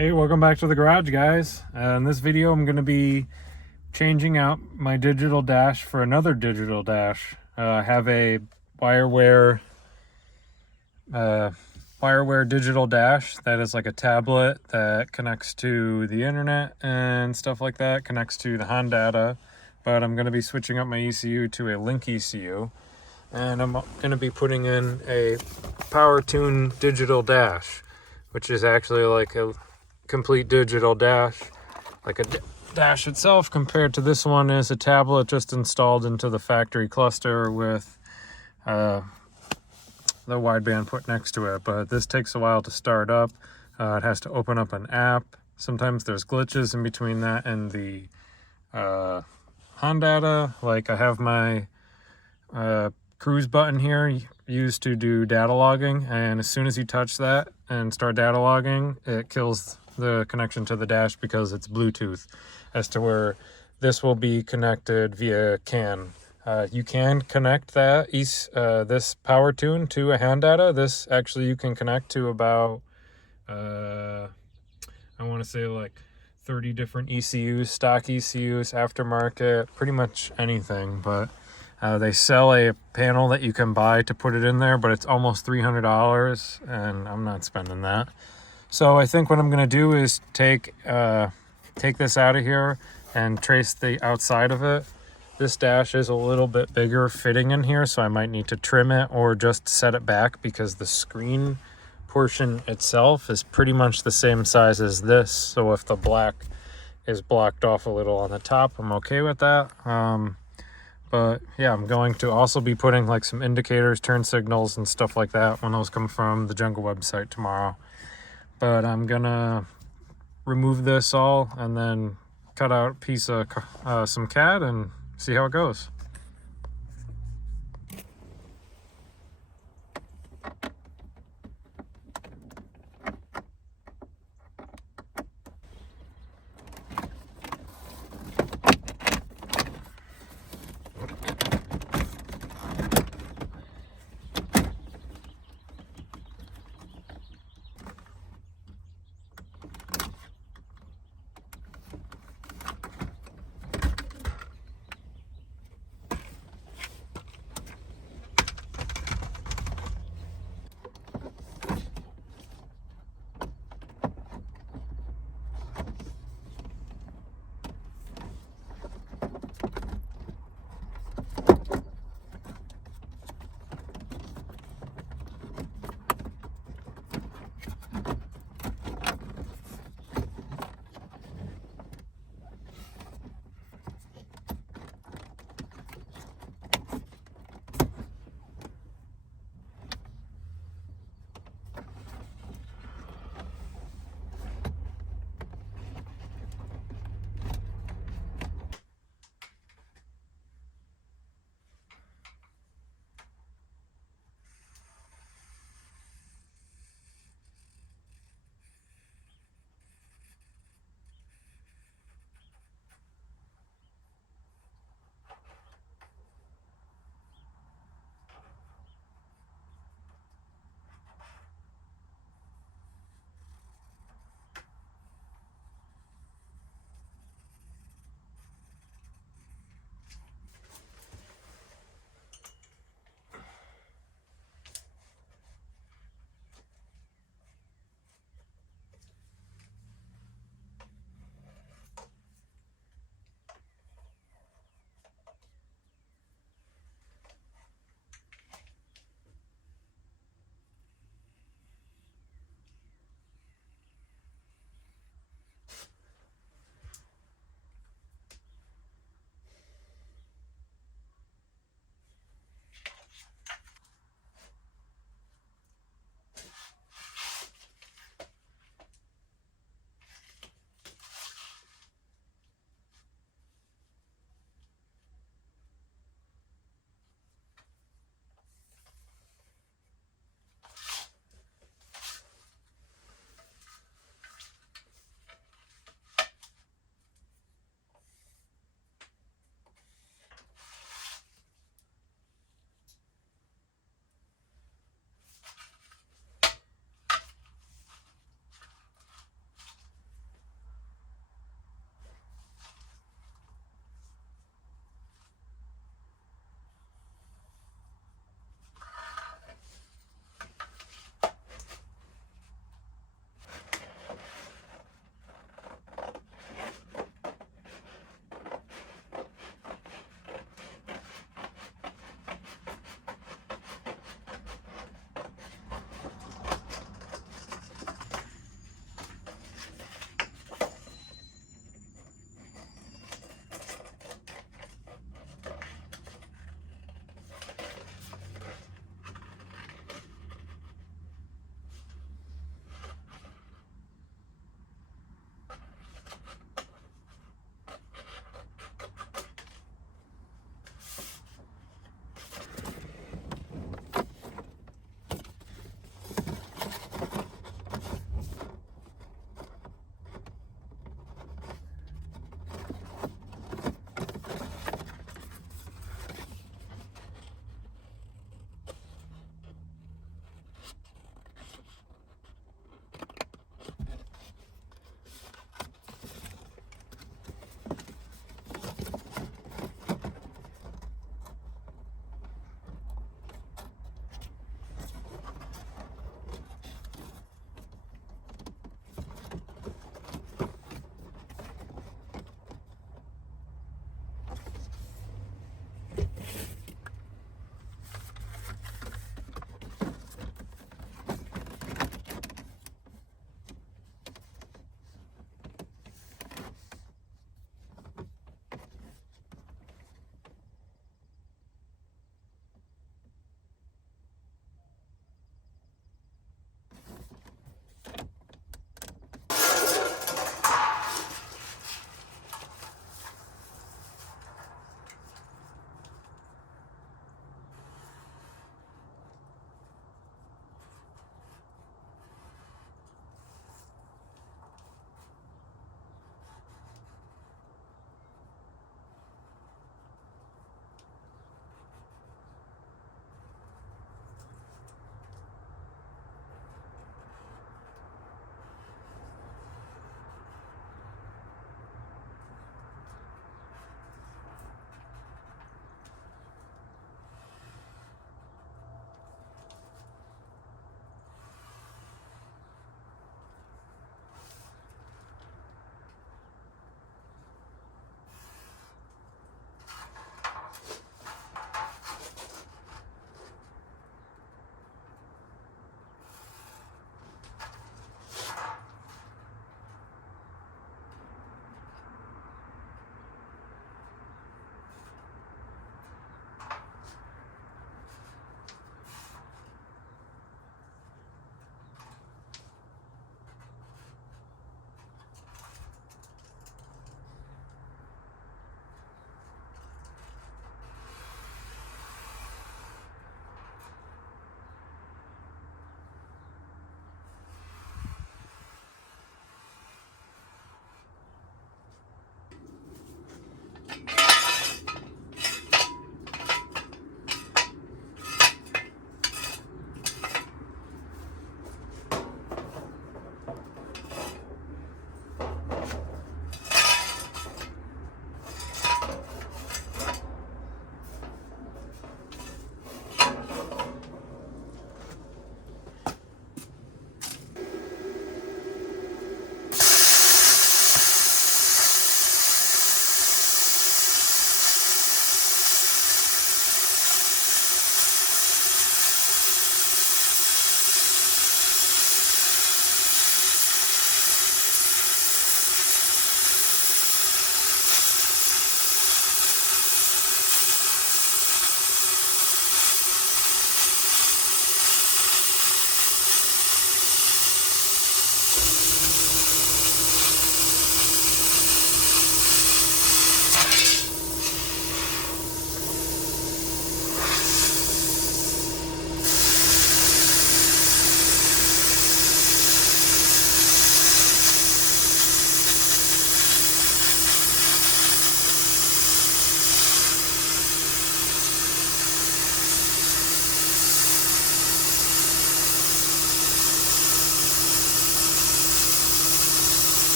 Hey, welcome back to the garage, guys. In this video I'm going to be changing out my digital dash for another digital dash. I have a Wireware digital dash that is like a tablet that connects to the internet and stuff like that, connects to the hondata, but I'm going to be switching up my ECU to a Link ECU, and I'm going to be putting in a PowerTune digital dash, which is actually like a complete digital dash. Like a dash itself compared to this one is a tablet just installed into the factory cluster with the wideband put next to it, but this takes a while to start up. It has to open up an app. Sometimes there's glitches in between that and the hondata. Like I have my cruise button here used to do data logging, and as soon as you touch that and start data logging, it kills the connection to the dash because it's Bluetooth, as to where this will be connected via CAN. You can connect that this PowerTune to a hondata. This actually you can connect to about I want to say like 30 different ECUs, stock ECUs, aftermarket, pretty much anything. But they sell a panel that you can buy to put it in there, but it's almost $300, and I'm not spending that. So I think what I'm going to do is take this out of here and trace the outside of it. This dash is a little bit bigger fitting in here, so I might need to trim it or just set it back, because the screen portion itself is pretty much the same size as this. So if the black is blocked off a little on the top, I'm okay with that. But yeah, I'm going to also be putting like some indicators, turn signals, and stuff like that when those come from the Jungle website tomorrow. But I'm gonna remove this all and then cut out a piece of some CAD and see how it goes.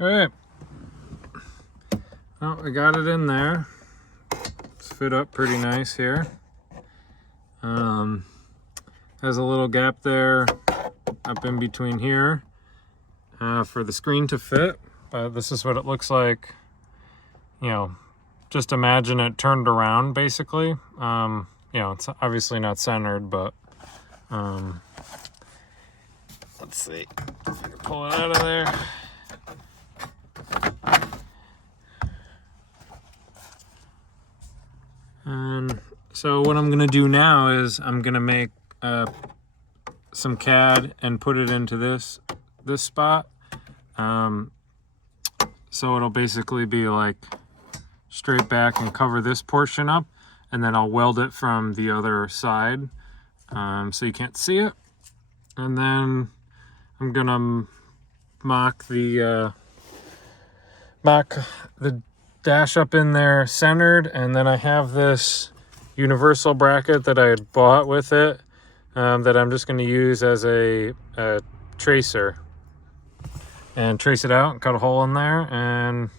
All right. Well, I got it in there. It's fit up pretty nice here. Has a little gap there up in between here for the screen to fit. But this is what it looks like. You know, just imagine it turned around basically. You know, it's obviously not centered, but let's see if I can pull it out of there. And so what I'm gonna do now is I'm gonna make some CAD and put it into this spot. So it'll basically be like straight back and cover this portion up, and then I'll weld it from the other side so you can't see it. And then I'm gonna mock the dash up in there centered, and then I have this universal bracket that I had bought with it that I'm just going to use as a tracer and trace it out and cut a hole in there, and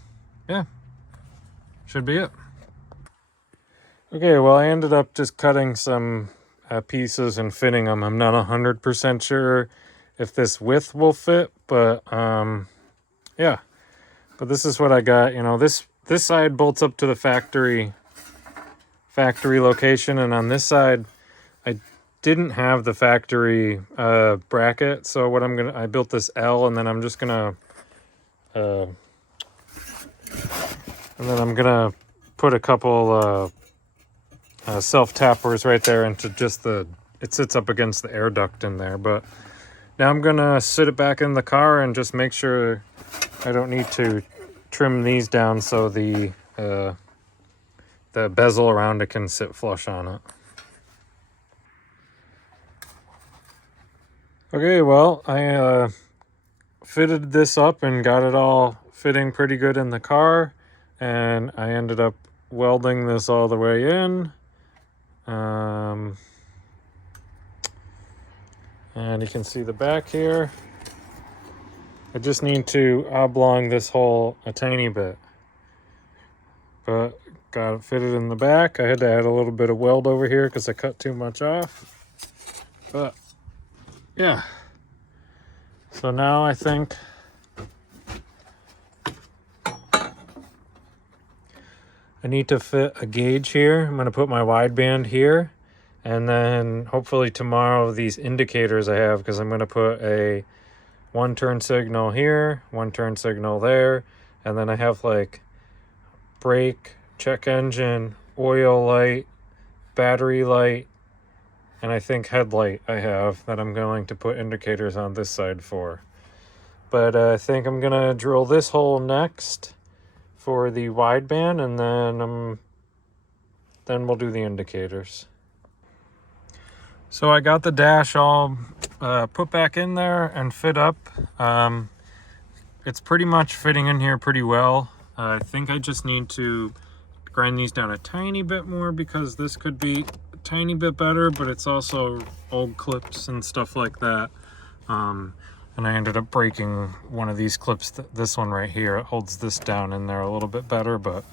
yeah, should be it. Okay, well, I ended up just cutting some pieces and fitting them. I'm not 100% sure if this width will fit, but yeah. But this is what I got. You know, this side bolts up to the factory location, and on this side I didn't have the factory bracket. So what I built this L, and then I'm just gonna put a couple self tappers right there into just it sits up against the air duct in there. But now I'm gonna sit it back in the car and just make sure I don't need to trim these down so the bezel around it can sit flush on it. Okay, well, I fitted this up and got it all fitting pretty good in the car, and I ended up welding this all the way in. And you can see the back here. I just need to oblong this hole a tiny bit. But got it fitted in the back. I had to add a little bit of weld over here because I cut too much off. But yeah. So now I think I need to fit a gauge here. I'm going to put my wideband here. And then hopefully tomorrow these indicators I have, because I'm going to put a 1-turn signal here, 1-turn signal there, and then I have like brake, check engine, oil light, battery light, and I think headlight I have that I'm going to put indicators on this side for. But I think I'm gonna drill this hole next for the wideband, and then we'll do the indicators. So I got the dash all put back in there and fit up. It's pretty much fitting in here pretty well. I think I just need to grind these down a tiny bit more because this could be a tiny bit better, but it's also old clips and stuff like that. And I ended up breaking one of these clips, this one right here. It holds this down in there a little bit better, but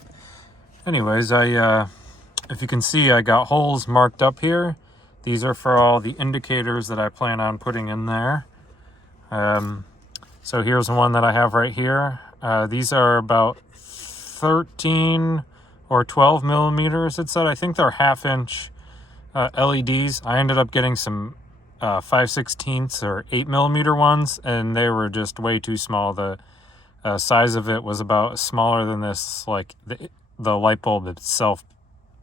anyways, if you can see, I got holes marked up here. These are for all the indicators that I plan on putting in there. So here's one that I have right here. These are about 13 or 12 millimeters, it said. I think they're 1/2-inch LEDs. I ended up getting some 5/16 or 8 millimeter ones, and they were just way too small. The size of it was about smaller than this, like the light bulb itself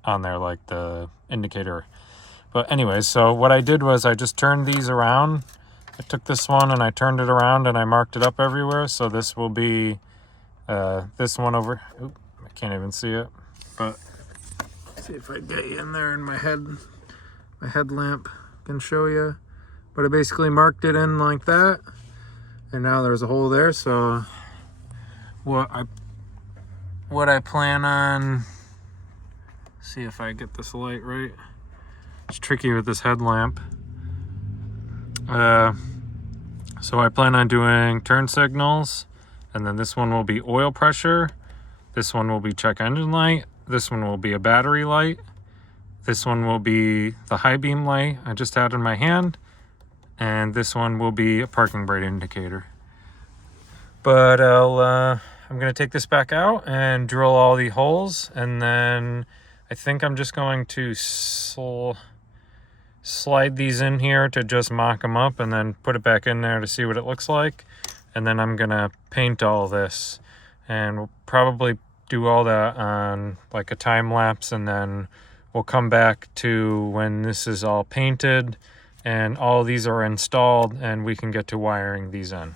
on there, like the indicator. But anyways, so what I did was I just turned these around. I took this one and I turned it around and I marked it up everywhere. So this will be this one over. Oop, I can't even see it. But let's see if I get you in there in my headlamp can show you. But I basically marked it in like that. And now there's a hole there. So what I plan on, see if I get this light right. It's tricky with this headlamp. So I plan on doing turn signals And then this one will be oil pressure. This one will be check engine light. This one will be a battery light. This one will be the high beam light I just had in my hand. And this one will be a parking brake indicator. But I'm gonna take this back out and drill all the holes, and then I think I'm just going to slide these in here to just mock them up and then put it back in there to see what it looks like. And then I'm gonna paint all this, and we'll probably do all that on like a time lapse, and then we'll come back to when this is all painted and all these are installed and we can get to wiring these in.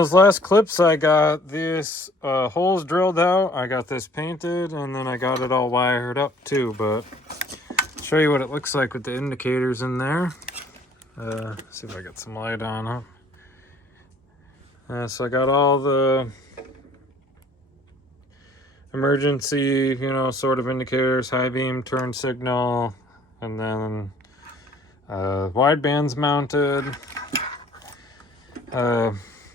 those last clips, I got this holes drilled out. I got this painted, and then I got it all wired up too. But I'll show you what it looks like with the indicators in there. See if I get some light on them. So I got all the emergency, sort of indicators, high beam, turn signal, and then wideband's mounted.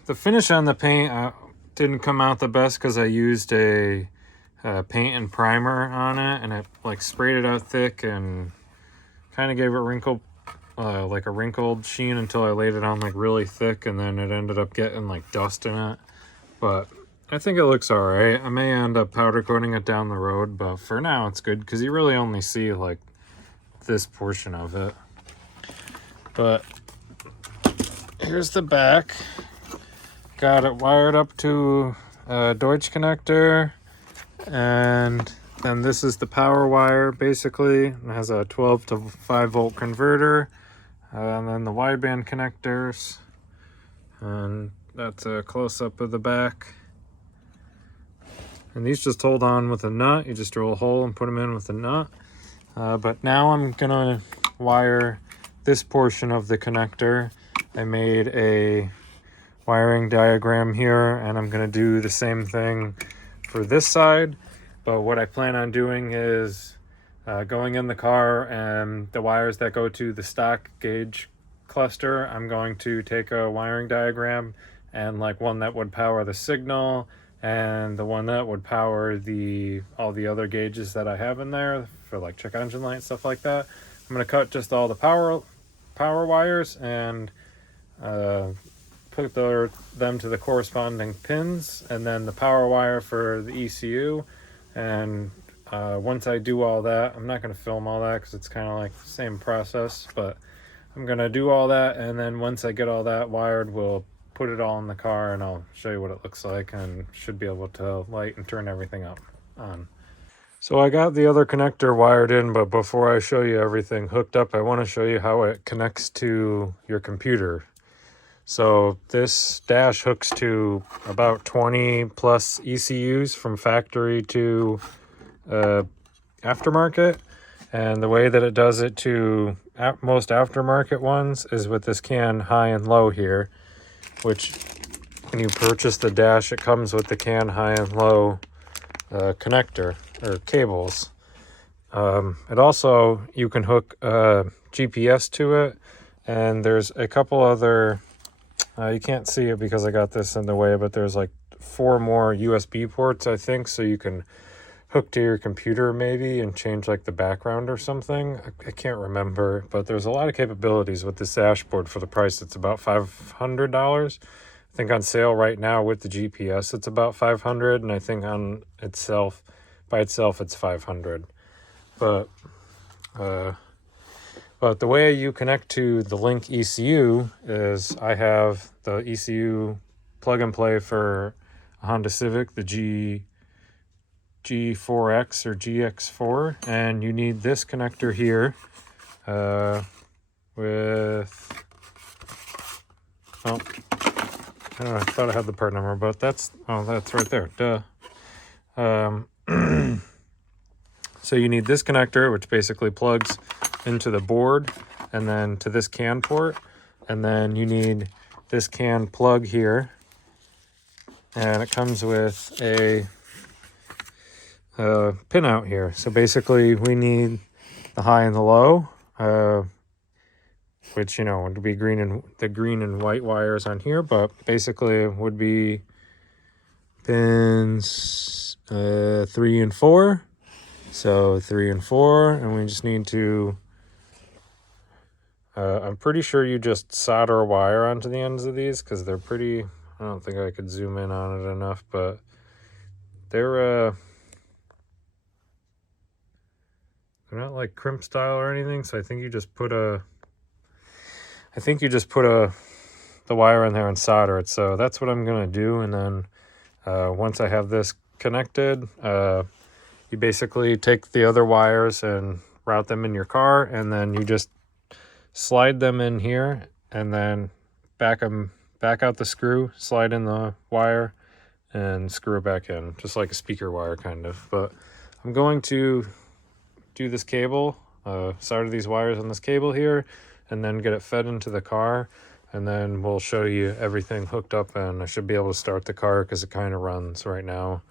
The finish on the paint didn't come out the best because I used a paint and primer on it, and it like sprayed it out thick and kind of gave it like a wrinkled sheen until I laid it on like really thick, and then it ended up getting like dust in it. But I think it looks all right. I may end up powder coating it down the road, but for now it's good because you really only see like this portion of it. But here's the back. Got it wired up to a Deutsch connector, and then this is the power wire. Basically, it has a 12 to 5 volt converter, and then the wideband connectors, and that's a close-up of the back. And these just hold on with a nut. You just drill a hole and put them in with a nut. But now I'm gonna wire this portion of the connector. I made a wiring diagram here, and I'm gonna do the same thing for this side. But what I plan on doing is going in the car, and the wires that go to the stock gauge cluster, I'm going to take a wiring diagram, and like one that would power the signal, and the one that would power all the other gauges that I have in there for like check engine light and stuff like that. I'm gonna cut just all the power wires and put them to the corresponding pins, and then the power wire for the ECU. And once I do all that, I'm not going to film all that because it's kind of like the same process, but I'm going to do all that, and then once I get all that wired, we'll put it all in the car, and I'll show you what it looks like, and should be able to light and turn everything on. So I got the other connector wired in, but before I show you everything hooked up, I want to show you how it connects to your computer. So this dash hooks to about 20 plus ECUs from factory to aftermarket. And the way that it does it to most aftermarket ones is with this CAN high and low here, which when you purchase the dash, it comes with the CAN high and low connector or cables. It also, you can hook GPS to it, and there's a couple other, you can't see it because I got this in the way, but there's like 4 more USB ports, I think, so you can hook to your computer maybe and change like the background or something. I can't remember, but there's a lot of capabilities with this dashboard for the price. It's about $500. I think on sale right now with the GPS it's about $500, and I think by itself it's $500. But the way you connect to the Link ECU is I have the ECU plug and play for a Honda Civic, the G4X or GX4, and you need this connector here with, oh, I don't know, I thought I had the part number, but that's right there, duh. So you need this connector, which basically plugs into the board and then to this CAN port, and then you need this CAN plug here, and it comes with a pin out here. So basically we need the high and the low, which, would be the green and white wires on here, but basically it would be pins 3 and 4. So 3 and 4, and we just need to, I'm pretty sure you just solder a wire onto the ends of these because they're pretty, I don't think I could zoom in on it enough, but they're not like crimp style or anything, so I think you just put the wire in there and solder it. So that's what I'm gonna do, and then once I have this connected, you basically take the other wires and route them in your car, and then you just slide them in here and then back them back out the screw, slide in the wire, and screw it back in, just like a speaker wire kind of. But I'm going to do this cable, solder these wires on this cable here, and then get it fed into the car, and then we'll show you everything hooked up, and I should be able to start the car because it kind of runs right now,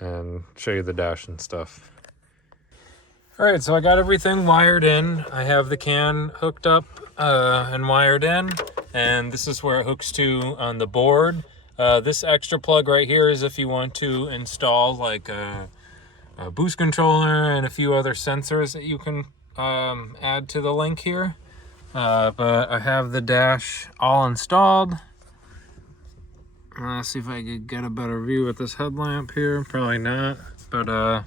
and show you the dash and stuff. All right, so I got everything wired in. I have the can hooked up and wired in, and this is where it hooks to on the board. This extra plug right here is if you want to install like a boost controller and a few other sensors that you can add to the link here. But I have the dash all installed. Let's see if I could get a better view with this headlamp here. Probably not, but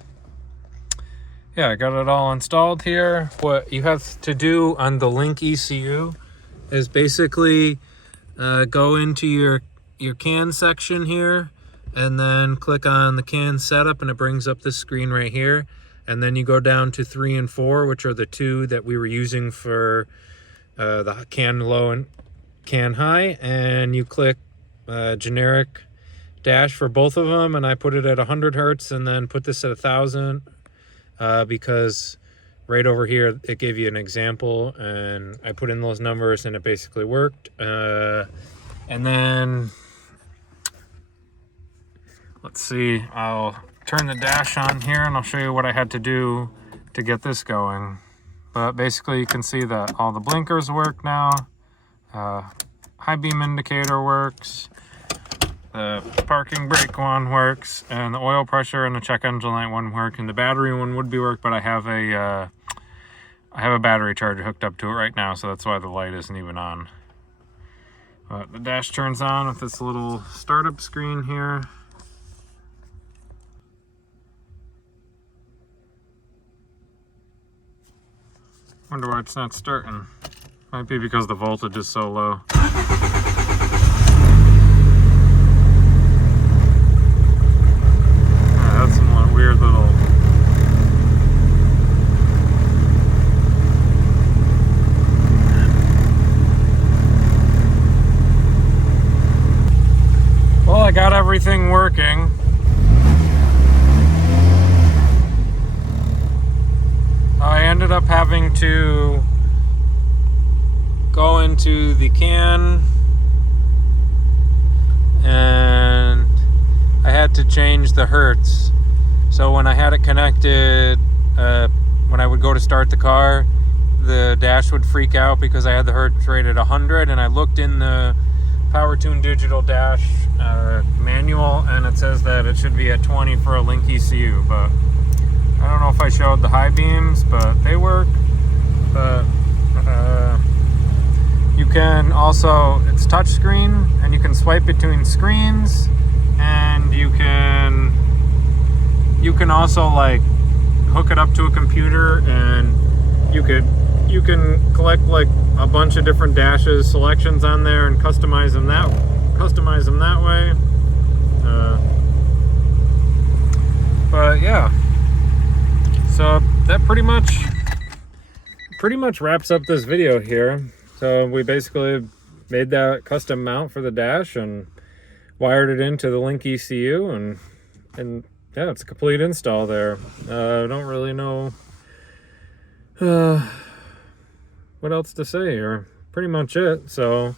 yeah, I got it all installed here. What you have to do on the Link ECU is basically go into your can section here, and then click on the can setup, and it brings up this screen right here. And then you go down to 3 and 4, which are the two that we were using for the can low and can high, and you click generic dash for both of them, and I put it at 100 hertz and then put this at 1000 because right over here it gave you an example, and I put in those numbers and it basically worked. And then let's see, I'll turn the dash on here and I'll show you what I had to do to get this going. But basically you can see that all the blinkers work now, high beam indicator works, the parking brake one works, and the oil pressure and the check engine light one work, and the battery one would be work, but I have a battery charger hooked up to it right now, so that's why the light isn't even on. The dash turns on with this little startup screen here. Wonder why it's not starting. Might be because the voltage is so low. Yeah, that's some weird little... Well, I got everything working. I ended up having to go into the can, and I had to change the hertz. So when I had it connected, when I would go to start the car, the dash would freak out because I had the hertz rate at 100, and I looked in the PowerTune Digital Dash manual, and it says that it should be at 20 for a Link ECU, but I don't know if I showed the high beams, but they work. But you can also, it's touchscreen, and you can swipe between screens, and you can also like hook it up to a computer, and you can collect like a bunch of different dashes, selections on there, and customize them that way. But yeah. So that pretty much wraps up this video here. So we basically made that custom mount for the dash and wired it into the Link ECU, and yeah, it's a complete install there. I don't really know what else to say here. Pretty much it. So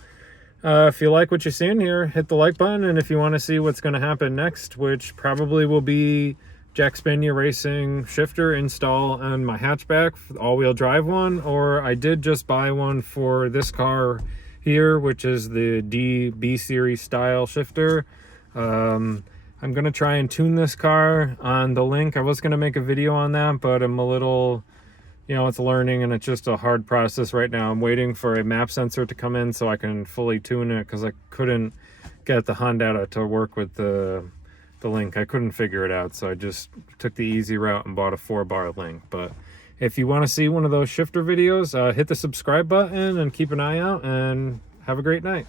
if you like what you're seeing here, hit the like button, and if you want to see what's going to happen next, which probably will be Jack Spania Racing shifter install on my hatchback, all-wheel drive one, or I did just buy one for this car here, which is the B series style shifter. I'm gonna try and tune this car on the Link. I was gonna make a video on that, but I'm a little, it's learning, and it's just a hard process right now. I'm waiting for a map sensor to come in so I can fully tune it, because I couldn't get the hondata to work with the Link. I couldn't figure it out, so I just took the easy route and bought a 4-bar Link. But if you want to see one of those shifter videos, hit the subscribe button and keep an eye out, and have a great night.